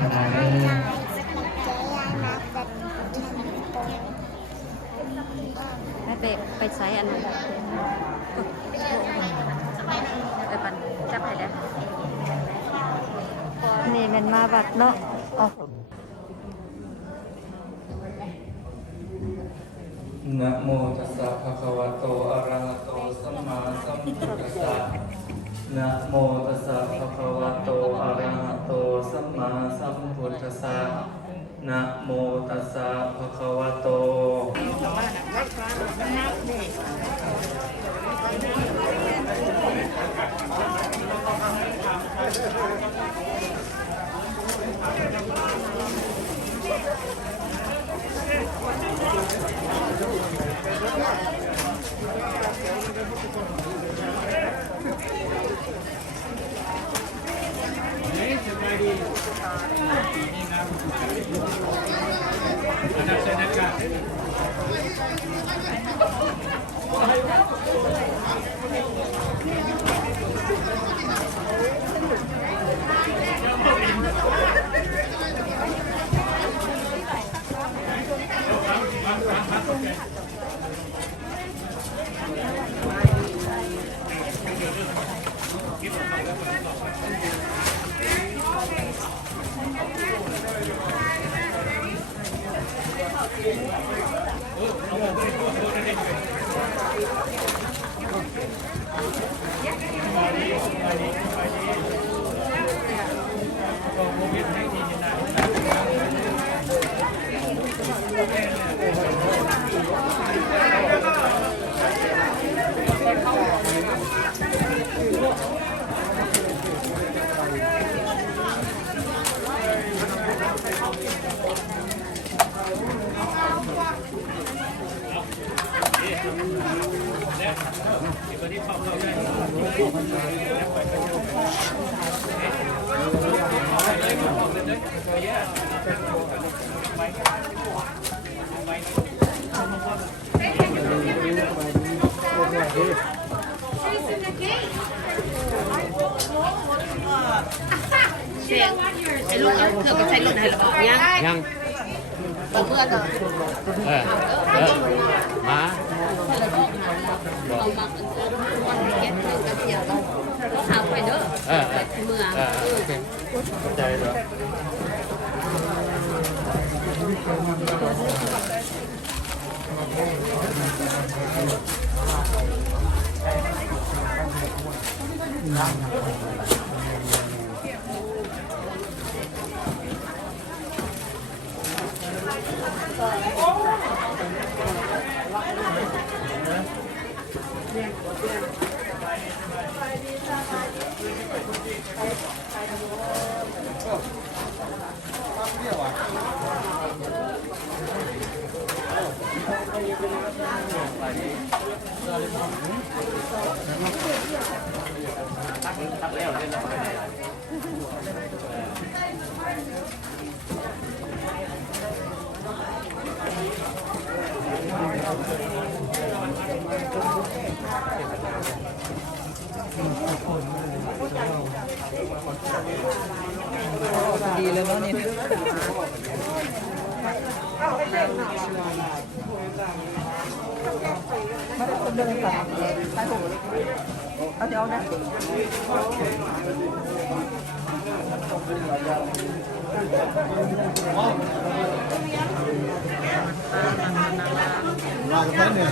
ขนาดนี้ให้ไปใช้อันนั้นไปปันจับให้ได้นี่มันมาบัดเนาะนะโมตัสสะภะคะวะโตอะระหะโตสัมมาสัมพุทธัสสะนะโมตัสสะภะคะวะโตอะระหะโตสัมมาสัมพุทธัสสะนะโมตัสสะภะคะวะโตเสียงไอ้ลูกเธอไปใช้รถไหนหรอยังตอนเมื่อก่อนมาเอามาวันเก็บเงินกันเสียต้องหาไปเด้อเมื่อโอเคเข้าใจแล้วดีเลยเนาะนี่ไม่ได้คนเดินตามไปหูเอาเดี๋ยวนะมากันเนี่ย